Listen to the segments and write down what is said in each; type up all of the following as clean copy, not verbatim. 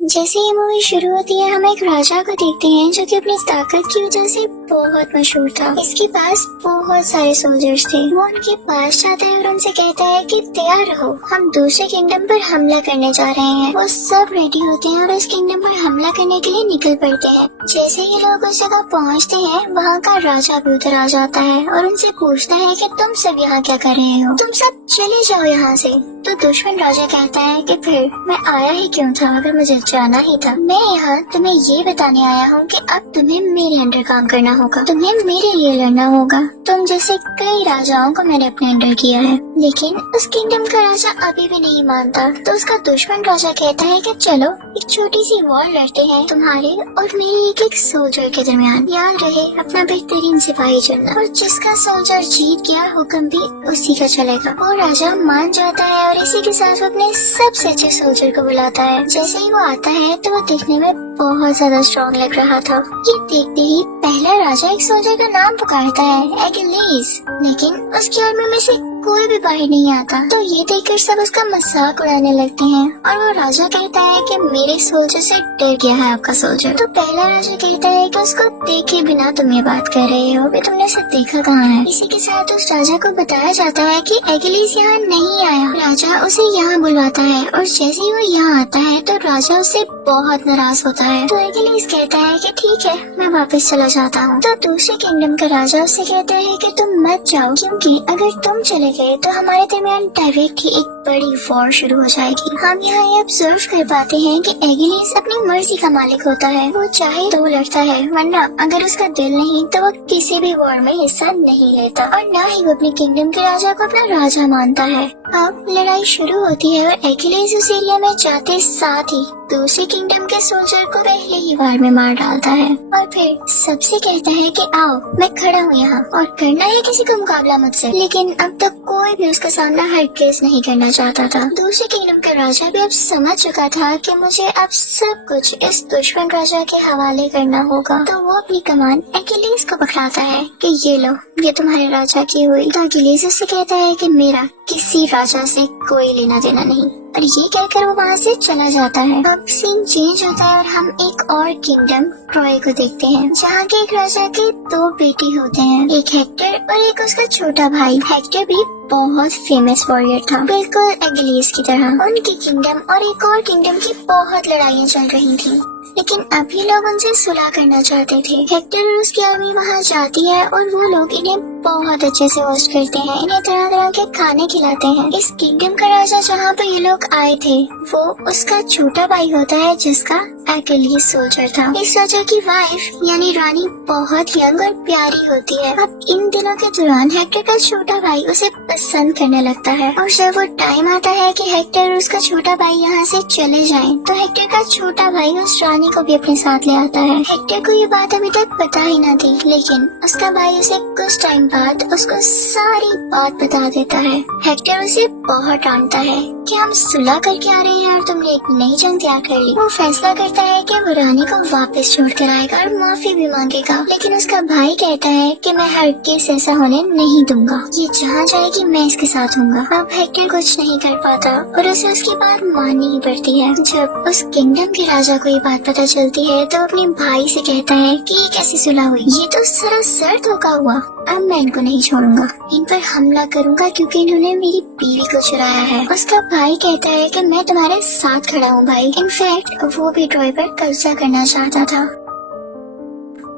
जैसे ये मूवी शुरू होती है हम एक राजा को देखते हैं जो कि अपनी ताकत की वजह से बहुत मशहूर था। इसके पास बहुत सारे सोल्जर्स थे। वो उनके पास जाता है और उनसे कहता है कि तैयार रहो, हम दूसरे किंगडम पर हमला करने जा रहे हैं। वो सब रेडी होते हैं और इस किंगडम पर हमला करने के लिए निकल पड़ते हैं। जैसे ही लोग उस जगह पहुँचते हैं वहाँ का राजा भी उधर आ जाता है और उनसे पूछता है कि तुम सब यहाँ क्या कर रहे हो, तुम सब चले जाओ यहाँ से। तो दुश्मन राजा कहता है कि फिर मैं आया ही क्यों था अगर मुझे जाना ही था। मैं यहाँ तुम्हें ये बताने आया हूँ कि अब तुम्हें मेरे अंडर काम करना होगा, तुम्हें मेरे लिए लड़ना होगा। तुम जैसे कई राजाओं को मैंने अपने अंडर किया है। लेकिन उस किंगडम का राजा अभी भी नहीं मानता। तो उसका दुश्मन राजा कहता है कि चलो एक छोटी सी वॉर लड़ते हैं तुम्हारे और मेरे एक एक सोल्जर के दरमियान। याद रहे अपना बेहतरीन सिपाही चुनना, और जिसका सोल्जर जीत गया हुक्म भी उसी का चलेगा। वो राजा मान जाता है और इसी के साथ वो अपने सबसे अच्छे सोल्जर को बुलाता है। जैसे ही वो आता है तो वो दिखने में बहुत ज्यादा स्ट्रॉन्ग लग रहा था। ये देखते ही पहला राजा एक सोल्जर का नाम पुकारता है, एगिलीस। लेकिन उसकी आर्मी में से कोई भी बाहर नहीं आता। तो ये देखकर सब उसका मजाक उड़ाने लगते हैं और वो राजा कहता है कि मेरे सोल्जर से डर गया है आपका सोल्जर। तो पहला राजा कहता है कि उसको देखे बिना तुम ये बात कर रहे हो, भी तुमने उसे देखा कहाँ है। इसी के साथ उस राजा को बताया जाता है कि एगिलीस यहाँ नहीं आया। राजा उसे यहाँ बुलवाता है और जैसे ही वो यहाँ आता है तो राजा उससे बहुत नाराज होता है। तो एगिलीस कहता है कि ठीक है मैं वापस चला जाता हूँ। तो दूसरे किंगडम का राजा उससे कहता है कि तुम मत जाओ, क्योंकि अगर तुम चले गए तो हमारे दरमियान डायरेक्ट ही एक बड़ी वॉर शुरू हो जाएगी। हम यहाँ ये ऑब्जर्व कर पाते हैं कि एगिलीस अपनी मर्जी का मालिक होता है। वो चाहे तो लड़ता है, वरना अगर उसका दिल नहीं तो वो किसी भी वॉर में हिस्सा नहीं लेता और न ही वो अपने किंगडम के राजा को अपना राजा मानता है। अब लड़ाई शुरू होती है और एगिलीस उस एरिया में जाते साथ ही दूसरे किंगडम के सोल्जर को पहले ही वार में मार डालता है और फिर सबसे कहता है कि आओ मैं खड़ा हूँ यहाँ और करना है किसी को मुकाबला मुझसे। लेकिन अब तक कोई भी उसका सामना हरगिज़ नहीं करना चाहता था। दूसरे किंगडम का राजा भी अब समझ चुका था कि मुझे अब सब कुछ इस दुश्मन राजा के हवाले करना होगा। तो वो अपनी कमान एगिलीस को पकड़ाता है कि ये लो, ये तुम्हारे राजा की हुई। तो एगिलीस उससे कहता है कि मेरा किसी राजा से कोई लेना देना नहीं, और ये कहकर वो वहाँ से चला जाता है। अब सीन चेंज होता है और हम एक और किंगडम ट्रॉय को देखते हैं, जहाँ के एक राजा के दो बेटे होते हैं, एक हेक्टर और एक उसका छोटा भाई। हेक्टर भी बहुत फेमस वॉरियर था, बिल्कुल एगिलीस की तरह। उनकी किंगडम और एक और किंगडम की बहुत लड़ाइयाँ चल रही थी, लेकिन अभी लोग उनसे सुलह करना चाहते थे। हेक्टर और उसकी आर्मी वहाँ जाती है और वो लोग इन्हें बहुत अच्छे से होस्ट करते हैं, इन्हें तरह तरह के खाने खिलाते हैं। इस किंगडम का राजा जहाँ पे ये लोग आए थे वो उसका छोटा भाई होता है, जिसका एगिलीस सोल्जर था। इस राजा की वाइफ यानी रानी बहुत यंग और प्यारी होती है। अब इन दिनों के दौरान हेक्टर का छोटा भाई उसे पसंद करने लगता है और जब वो टाइम आता है कि हेक्टर और उसका छोटा भाई यहाँ से चले जाएं, तो हेक्टर का छोटा भाई उस रानी को भी अपने साथ ले आता है। हेक्टर को ये बात अभी तक पता ही न थी, लेकिन उसका भाई उसे कुछ टाइम बाद उसको सारी बात बता देता है। हेक्टर उसे बहुत डांटता है कि हम सुलह करके आ रहे हैं और तुमने एक नई जंग तैयार कर ली। वो फैसला करता है कि वो रानी को वापस छोड़ कर आएगा और माफी भी मांगेगा, लेकिन उसका भाई कहता है कि मैं हरगिज़ ऐसा होने नहीं दूंगा, ये जहाँ जाएगी मैं इसके साथ हूँगा। अब हेक्टर कुछ नहीं कर पाता और उसे उसकी बात माननी ही पड़ती है। जब उस किंगडम के राजा को ये बात पता चलती है तो अपने भाई से कहता है कि ये कैसी सुलह हुई, ये तो सरासर धोखा हुआ। अब मैं इनको नहीं छोड़ूंगा, इन पर हमला करूंगा क्योंकि इन्होंने मेरी बीवी को चुराया है। उसका भाई कहता है कि मैं तुम्हारे साथ खड़ा हूँ भाई। इनफैक्ट वो भी ट्रॉय पर कब्जा करना चाहता था।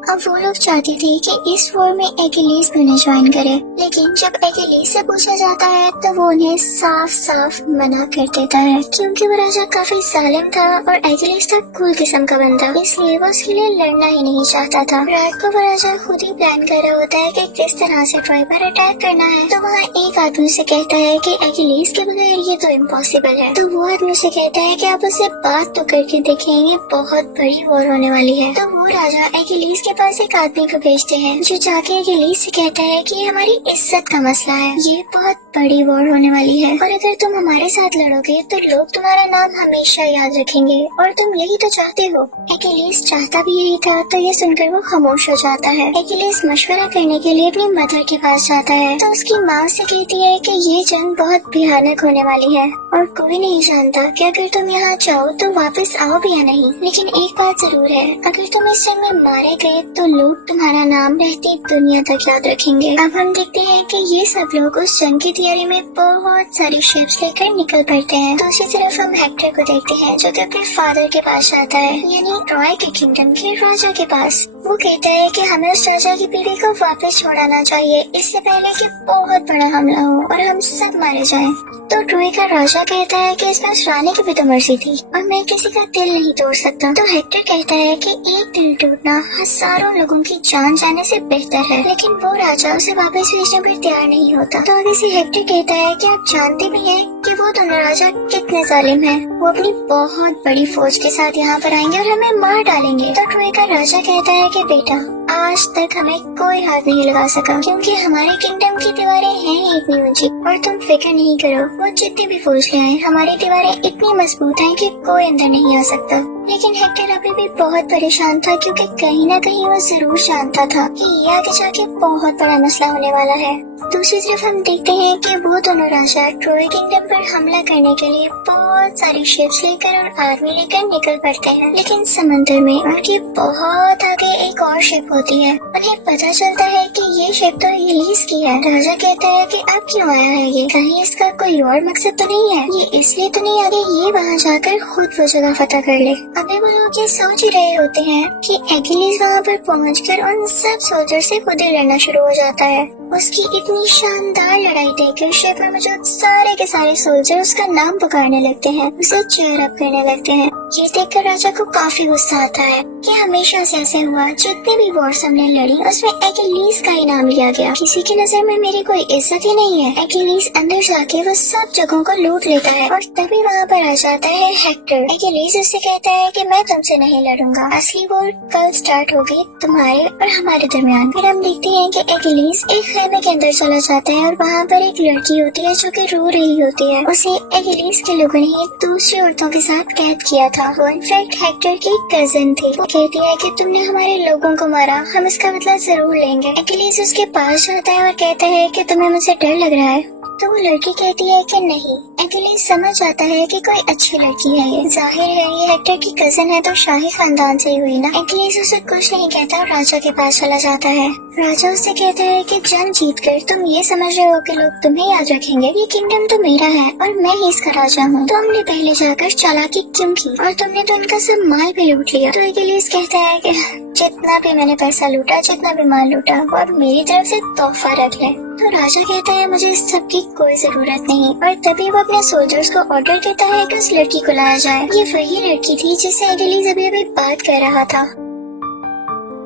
अब वो लोग चाहते थे कि इस वॉर में एगिलीस भी उन्हें ज्वाइन करे, लेकिन जब एगिलीस से पूछा जाता है तो वो उन्हें साफ साफ मना कर देता है, क्योंकि वो राजा काफी जालिम था और एगिलीस था कूल किस्म का बंदा, इसलिए वो उसके लिए लड़ना ही नहीं चाहता था। रात को वो राजा खुद ही प्लान कर रहा होता है कि किस तरह से ट्रॉय पर अटैक करना है। तो वहाँ एक आदमी से कहता है कि एगिलीस के बगैर ये तो इम्पॉसिबल है। तो वो आदमी से कहता है कि आप उससे बात तो करके देखेंगे, बहुत बड़ी वॉर होने वाली है। तो वो राजा एगिलीस के के पास एक आदमी को भेजते हैं जो जाके अकेलीस से कहता है कि ये हमारी इज्जत का मसला है, ये बहुत बड़ी वॉर होने वाली है और अगर तुम हमारे साथ लड़ोगे तो लोग तुम्हारा नाम हमेशा याद रखेंगे और तुम यही तो चाहते हो। अकेलीस चाहता भी यही था, तो ये सुनकर वो खामोश हो जाता है। अकेलीस मशवरा करने के लिए अपनी मदर के पास जाता है तो उसकी माँ से कहती है कि ये जंग बहुत भयानक होने वाली है और कोई नहीं जानता कि अगर तुम यहाँ जाओ तो वापस आओ भी या नहीं। लेकिन एक बात जरूर है, अगर तुम इस जंग में मारे गए तो लोग तुम्हारा नाम रहती दुनिया तक याद रखेंगे। अब हम देखते हैं कि ये सब लोग उस जंग की तैयारी में बहुत सारी शिप्स लेकर निकल पड़ते हैं। दूसरी तरफ हम हेक्टर को देखते हैं जो कि अपने फादर के पास जाता है, यानी ट्रॉय के किंगडम के राजा के पास। वो कहता है कि हमें उस राजा की पीढ़ी को वापस छोड़ाना चाहिए इससे पहले कि बहुत बड़ा हमला हो और हम सब मारे जाएं। तो ट्रॉय का राजा कहता है कि इसमें उस रानी की भी तो मर्जी थी और मैं किसी का दिल नहीं तोड़ सकता। तो हेक्टर कहता है कि एक दिल टूटना हजारों लोगों की जान जाने से बेहतर है, लेकिन वो राजा उसे वापस भेजने पर तैयार नहीं होता। तो आगे से हेक्टर कहता है कि आप जानते भी हैं कि वो दोनों राजा कितने जालिम हैं। वो अपनी बहुत बड़ी फौज के साथ यहाँ पर आएंगे और हमें मार डालेंगे। तो ट्रॉय का राजा कहता है कि बेटा आज तक हमें कोई हाथ नहीं लगा सका क्योंकि हमारे किंगडम की दीवारें हैं इतनी ऊंची और तुम फिक्र नहीं करो, वो जितनी भी फौज ले आए हमारी दीवारें इतनी मजबूत हैं कि कोई अंदर नहीं आ सकता। लेकिन हेक्टर अभी भी बहुत परेशान था क्योंकि कहीं न कहीं वो जरूर जानता था कि ये आगे जाके बहुत बड़ा मसला होने वाला है। दूसरी तरफ हम देखते हैं कि वो दोनों राजा ट्रॉय किंगडम पर हमला करने के लिए बहुत सारी शिप्स लेकर और आर्मी लेकर निकल पड़ते हैं, लेकिन समंदर में उनकी बहुत आगे एक और शिप होती है। उन्हें पता चलता है कि ये शिप तो एलिस की है। राजा कहता है कि अब क्यों आया है ये, कहीं इसका कोई और मकसद तो नहीं है, ये इसलिए तो नहीं आगे ये वहाँ जाकर खुद वो जगह फतह कर ले। अभी वो लोग ये सोच ही रहे होते हैं कि एकिलीस वहाँ पर पहुँचकर उन सब सोल्जर से खुद ही लड़ना शुरू हो जाता है। उसकी इतनी शानदार लड़ाई देखकर शिप में मौजूद सारे के सारे सोल्जर उसका नाम पुकारने लगते हैं, उसे चीयर अप करने लगते हैं। ये देखकर राजा को काफी गुस्सा आता है कि हमेशा से ऐसे हुआ, जितने भी वॉर्स हमने लड़ी उसमें एकिलीस का ही नाम लिया गया, किसी की नजर में मेरी कोई इज्जत ही नहीं है। एकिलीस अंदर जाके वो सब जगहों को लूट लेता है और तभी वहाँ पर आ जाता है हेक्टर। एकिलीस उससे कहता है कि मैं तुमसे नहीं लड़ूंगा, असली वॉर कल स्टार्ट होगी तुम्हारे और हमारे दरमियान। फिर हम देखते हैं कि एकिलीस एक खेमे के अंदर चला जाता है और वहाँ पर एक लड़की होती है जो कि रो रही होती है। उसे एकिलीस के लोगों ने दूसरी औरतों के साथ कैद किया था। वो इनफैक्ट हेक्टर की कजिन थी। वो कहती है कि तुमने हमारे लोगों को मारा, हम इसका बदला जरूर लेंगे। एकिलीस उसके पास जाता है और कहता है कि तुम्हें मुझसे डर लग रहा है। तो वो लड़की कहती है कि नहीं। एकिलीस समझ जाता है कि कोई अच्छी लड़की है ये, जाहिर है ये हेक्टर की कजिन है तो शाही खानदान से ही हुई ना। एकिलीस उसे कुछ नहीं कहता और राजा के पास चला जाता है। राजा उससे कहता है कि जंग जीतकर तुम ये समझ रहे हो कि लोग तुम्हें याद रखेंगे, ये किंगडम तो मेरा है और मैं ही इसका राजा हूँ। तो हमने पहले जाकर चालाकी क्यों की और तुमने तो इनका सब माल भी लूट लिया। तो एकिलीस कहता है कि जितना भी मैंने पैसा लूटा, जितना भी माल लूटा, वो अब मेरी तरफ से तोहफा रख ले। तो राजा कहता है मुझे इस सब की कोई जरूरत नहीं और तभी वो अपने सोल्जर्स को ऑर्डर देता है कि उस लड़की को लाया जाए। ये वही लड़की थी जिससे एकिलीस अभी बात कर रहा था।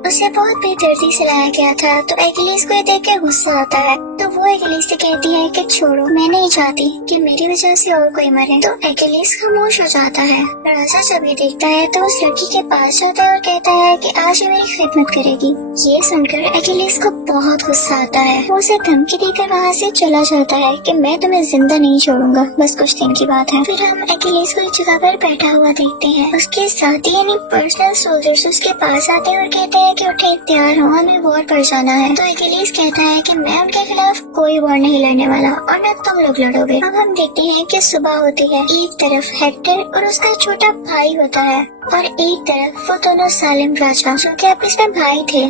उसे बहुत बेदर्दी से लाया गया था। तो एकिलीस को देख के गुस्सा आता है तो वो एकिलीस से कहती है कि छोड़ो, मैं नहीं चाहती कि मेरी वजह से और कोई मरे। तो एकिलीस खामोश हो जाता है। राजा जब ये देखता है तो उस लड़की के पास जाता है और कहता है कि आज ये मेरी खिदमत करेगी। ये सुनकर एकिलीस को बहुत गुस्सा आता है। वो उसे धमकी देकर वहाँ से चला जाता है कि मैं तुम्हें जिंदा नहीं छोड़ूंगा, बस कुछ दिन की बात है। फिर हम एकिलीस को एक जगह पर बैठा हुआ देखते हैं। उसके साथी यानी पर्सनल सोल्जर्स उसके पास आते हैं और कहते हैं कि उठे, तैयार हो, हमें वॉर पर जाना है। तो एकिलीस कहता है कि मैं उनके खिलाफ कोई वॉर नहीं लड़ने वाला और न तुम लोग लड़ोगे। अब हम देखते हैं कि सुबह होती है। एक तरफ हेक्टर और उसका छोटा भाई होता है और एक तरफ वो दोनों सालिम राजा जो कि आपस में भाई थे।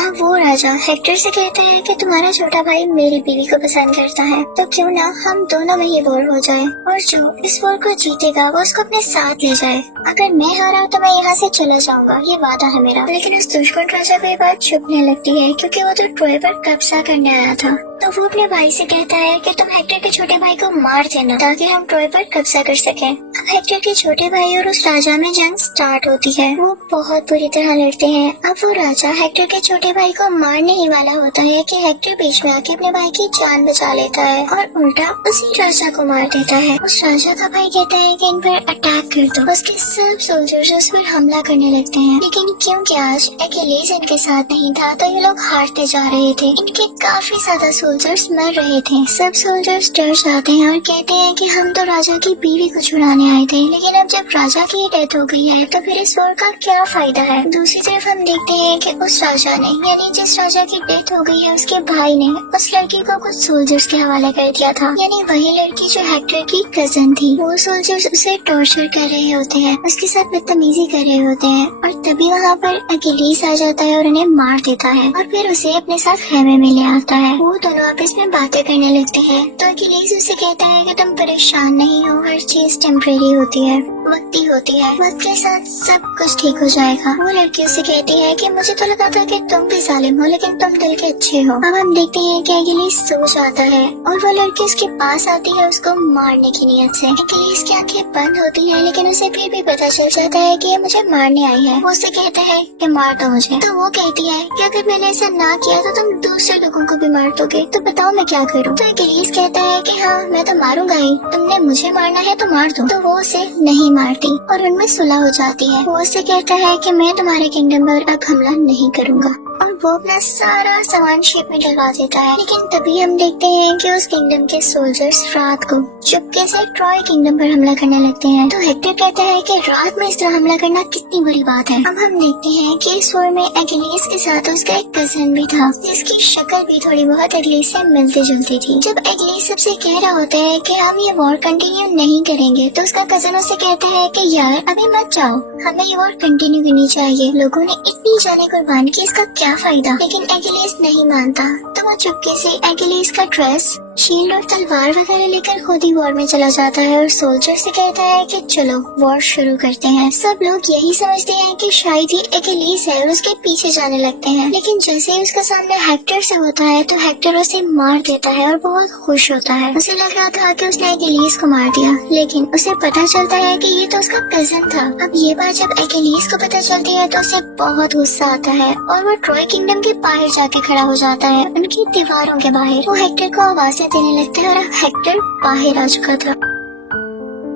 अब वो राजा हेक्टर से कहता है कि तुम्हारा छोटा भाई मेरी बीवी को पसंद करता है, तो क्यों ना हम दोनों में ही वॉर हो जाए और जो इस वॉर को जीतेगा वो उसको अपने साथ ले जाए। अगर मैं हारा तो मैं यहाँ से चला जाऊंगा, ये वादा है मेरा। लेकिन उस दुश्मन राजा को ये बात चुभने लगती है क्योंकि वो तो ट्रॉय पर कब्जा करने आया था तो वो अपने भाई से कहता है कि तुम हेक्टर के छोटे भाई को मार देना ताकि हम ट्रॉय पर कब्जा कर सकें। अब हेक्टर के छोटे भाई और उस राजा में जंग स्टार्ट होती है। वो बहुत बुरी तरह लड़ते हैं। अब वो राजा हेक्टर के छोटे भाई को मारने ही वाला होता है कि हेक्टर बीच में आके अपने भाई की जान बचा लेता है और उल्टा उसी राजा को मार देता है। उस राजा का भाई कहता है कि इन पर अटैक कर दो। उसके सब सोल्जर्स उस पर हमला करने लगते हैं, लेकिन क्योंकि आज एक्किलीज इनके साथ नहीं था तो ये लोग हारते जा रहे थे। इनके काफी ज्यादा सोल्जर्स मर रहे थे। सब सोल्जर्स डर जाते हैं और कहते हैं कि हम तो राजा की बीवी को छुड़ाने आए थे, लेकिन अब जब राजा की डेथ हो गई है तो फिर इस वॉर का क्या फायदा है। दूसरी तरफ हम देखते हैं कि उस राजा ने, यानी जिस राजा की डेथ हो गई है, उसके भाई ने उस लड़की को कुछ सोल्जर्स के हवाले कर दिया था, यानी वही लड़की जो हेक्टर की कजन थी। वो सोल्जर्स उसे टॉर्चर कर रहे होते हैं, उसके साथ बदतमीजी कर रहे होते हैं और तभी वहाँ पर एक्किलीज आ जाता है और उन्हें मार देता है और फिर उसे अपने साथ खेमे में ले आता है। वो दोनों आपस में बातें करने लगते हैं तो एक्किलीज उसे कहता है कि तुम परेशान नहीं हो, हर चीज टेम्परेरी होती है, वक्ती होती है, वक्त के साथ सब कुछ ठीक हो जाएगा। वो लड़की उसे कहती है कि मुझे तो लगा था कि तुम भी जालिम हो, लेकिन तुम दिल के अच्छे हो। अब हम देखते हैं कि एक्किलीज सो जाता है और वो लड़की उसके पास आती है उसको मारने की नीयत से। एक्किलीज की आंखें बंद होती है, लेकिन उसे फिर भी पता चल जाता है कि ये मुझे मारने आई है। वो उसे कहता है कि मार दो मुझे। तो वो कहती है कि अगर मैंने ऐसा ना किया तो तुम दूसरे लोगों को भी मार दोगे, तो बताओ मैं क्या करूँ। तो एक्किलीज कहता है कि हाँ मैं तो मारूंगा ही, तुमने मुझे मारना है तो मार दो। तो वो उसे नहीं मारती और उनमें सुलह हो जाती है। वो उसे कहता है कि मैं तुम्हारे किंगडम पर अब हमला नहीं करूंगा और वो अपना सारा सामान शिप में डलवा देता है। लेकिन तभी हम देखते हैं कि उस किंगडम के सोल्जर्स रात को चुपके से ट्रॉय किंगडम पर हमला करने लगते हैं। तो हेक्टर कहता है कि रात में इस तरह हमला करना कितनी बुरी बात है। अब हम देखते हैं कि इस वॉर में एक्किलीज के साथ उसका एक कजन भी था, जिसकी शक्ल भी थोड़ी बहुत एक्किलीज से मिलती जुलती थी। जब एक्किलीज सबसे कह रहा होता है कि हम ये वॉर कंटिन्यू नहीं करेंगे तो उसका कजन उसे कहता है कि यार अभी मत जाओ, हमें ये वॉर कंटिन्यू करनी चाहिए। लोगों ने इतनी जाने कुर्बान की, इसका क्या फायदा। लेकिन एक्किलीज नहीं मानता तो वो चुपके से एक्किलीज का ड्रेस, शील्ड और तलवार वगैरह लेकर खुद ही वॉर में चला जाता है और सोल्जर से कहता है कि चलो वॉर शुरू करते हैं। सब लोग यही समझते हैं कि शायद ही एक्किलीज है और उसके पीछे जाने लगते हैं, लेकिन जैसे ही उसका सामना हेक्टर से होता है तो हेक्टर उसे मार देता है और बहुत खुश होता है। उसे लग रहा था कि उसने एक्किलीज को मार दिया, लेकिन उसे पता चलता है कि ये तो उसका कजन था। अब ये बात जब एक्किलीज को पता चलती है तो उसे बहुत गुस्सा आता है और वो ट्रॉय किंगडम के बाहर जाके खड़ा हो जाता है, उनकी दीवारों के बाहर। वो हेक्टर को आवाज़ें देने लगते हैं और हेक्टर बाहर आ चुका था।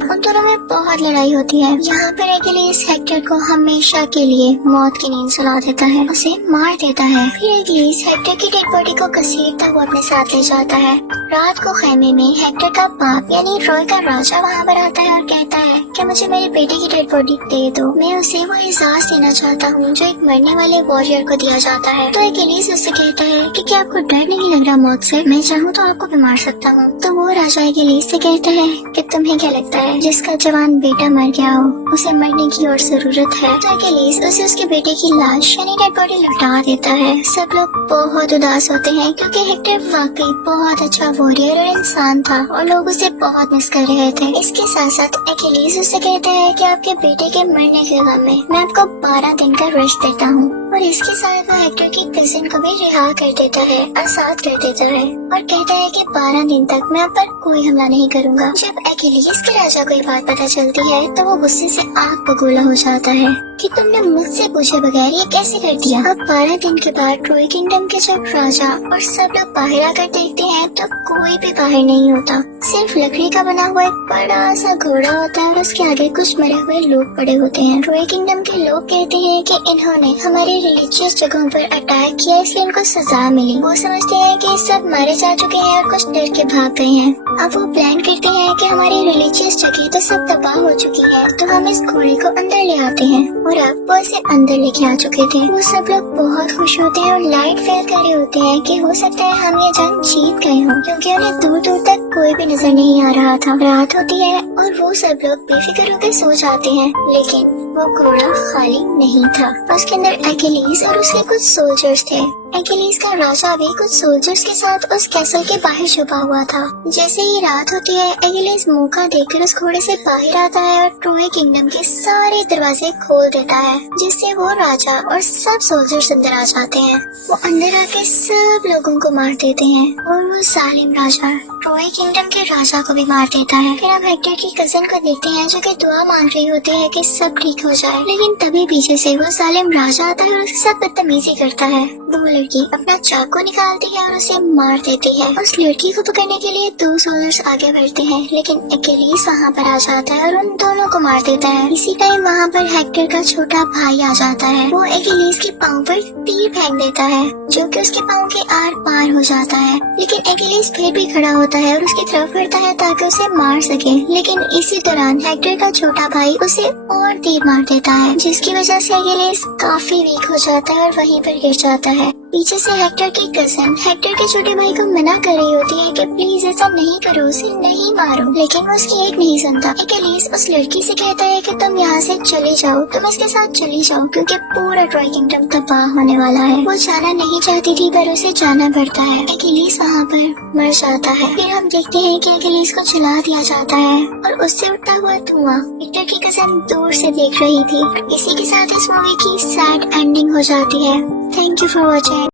उन दोनों में बहुत लड़ाई होती है। यहाँ पर एक्किलीज हेक्टर को हमेशा के लिए मौत की नींद सुला देता है, उसे मार देता है। फिर एक्किलीज हेक्टर की डेड बॉडी को घसीटता हुआ अपने साथ ले जाता है। रात को खेमे में हेक्टर का बाप यानी ट्रॉय का राजा वहाँ पर आता है और कहता है कि मुझे मेरे बेटे की डेड बॉडी दे दो, मैं उसे वो एहसास देना चाहता हूँ जो एक मरने वाले वॉरियर को दिया जाता है। तो एक्किलीज उससे कहता है कि क्या आपको डर नहीं लग रहा मौत से, मैं चाहूँ तो आपको भी मार सकता हूँ। तो वो राजा एक्किलीज से कहता है कि तुम्हें क्या लगता है जिसका जवान बेटा मर गया हो उसे मरने की और जरूरत है। तो एक्किलीज उसे उसके बेटे की लाश यानी डेड बॉडी लौटा देता है। सब लोग बहुत उदास होते हैं क्योंकि हेक्टर वाकई बहुत अच्छा वॉरियर और इंसान था और लोग उसे बहुत मिस कर रहे थे। इसके साथ साथ एक्किलीज उससे कहता है कि आपके बेटे के मरने के गम में मैं आपको 12 दिन का रेस्ट देता हूँ और इसके साथ वो हेक्टर की कजिन को भी रिहा कर देता है, आजाद कर देता है और कहता है कि 12 दिन तक मैं आप पर कोई हमला नहीं करूँगा। जब एक्किलीज के राजा को ये बात पता चलती है तो वो गुस्से से आग बगोला हो जाता है कि तुमने मुझसे पूछे बगैर ये कैसे कर दिया। अब 12 दिन के बाद ट्रॉय किंगडम के जब राजा और सब लोग बाहर आकर देखते हैं तो कोई भी बाहर नहीं होता, सिर्फ लकड़ी का बना हुआ एक बड़ा सा घोड़ा होता है और उसके आगे कुछ मरे हुए लोग पड़े होते हैं। ट्रॉय किंगडम के लोग कहते हैं कि इन्होंने हमारे रिलीजियस जगहों पर अटैक किया इसलिए इनको सजा मिली। वो समझते हैं कि सब मारे जा चुके हैं और कुछ डर के भाग गए हैं। अब वो प्लान करते हैं कि हमारी रिलीजियस जगह तो सब तबाह हो चुकी है, तो हम इस घोड़े को अंदर ले आते हैं और अब वो इसे अंदर लेके आ चुके थे। वो सब लोग बहुत खुश होते हैं और लाइट फेल कर रहे होते हैं कि हो सकता है हम ये जंग जीत गए हों, क्योंकि उन्हें दूर दूर तक कोई भी नजर नहीं आ रहा था। रात होती है और वो सब लोग बेफिक्र होकर सो जाते हैं, लेकिन वो घोड़ा खाली नहीं था। उसके अंदर एक्किलीज और उसके कुछ सोल्जर्स थे। एकिलीज का राजा भी कुछ सोल्जर्स के साथ उस कैसल के बाहर छुपा हुआ था। जैसे ही रात होती है, एकिलीज मौका देखकर उस घोड़े से बाहर आता है और ट्रोय किंगडम के सारे दरवाजे खोल देता है, जिससे वो राजा और सब सोल्जर्स अंदर आ जाते हैं। वो अंदर आके सब लोगों को मार देते हैं और वो जालिम राजा ट्रोय किंगडम के राजा को भी मार देता है। फिर हम हेक्टर की कजन को देखते हैं जो कि दुआ मांग रही होती है कि सब ठीक हो जाए, लेकिन तभी पीछे से वो जालिम राजा आता है और उसके साथ बदतमीजी करता है। वो लड़की अपना चाकू निकालती है और उसे मार देती है। उस लड़की को पकड़ने के लिए 2 सोल्जर्स आगे बढ़ते हैं, लेकिन एकिलीज वहाँ पर आ जाता है और उन दोनों को मार देता है। इसी टाइम वहाँ पर हेक्टर का छोटा भाई आ जाता है। वो एकिलीज के पाँव पर तीर फेंक देता है, जो कि उसके पाँव के आर पार हो जाता है, लेकिन एकिलीज फिर भी खड़ा होता है और उसकी तरफ बढ़ता है ताकि उसे मार सके। लेकिन इसी दौरान हेक्टर का छोटा भाई उसे और तीर मार देता है, जिसकी वजह से एकिलीज काफी वीक हो जाता है और वहीं पर गिर जाता है। पीछे से हेक्टर की कजन हेक्टर के छोटे भाई को मना कर रही होती है कि प्लीज ऐसा नहीं करो, उसे नहीं मारो, लेकिन वो उसकी एक नहीं सुनता। एकिलीज उस लड़की से कहता है कि तुम यहाँ से चले जाओ, तुम इसके साथ चली जाओ, क्योंकि पूरा ट्रॉय किंगडम तबाह होने वाला है। वो जाना नहीं चाहती थी पर उसे जाना पड़ता है। एकिलीज वहाँ पर मर जाता है। फिर हम देखते हैं कि एकिलीज को जला दिया जाता है और उससे उठता हुआ धुआं हेक्टर की कजन दूर से देख रही थी। इसी के साथ इस मूवी की सैड एंडिंग हो जाती है। Thank you for watching.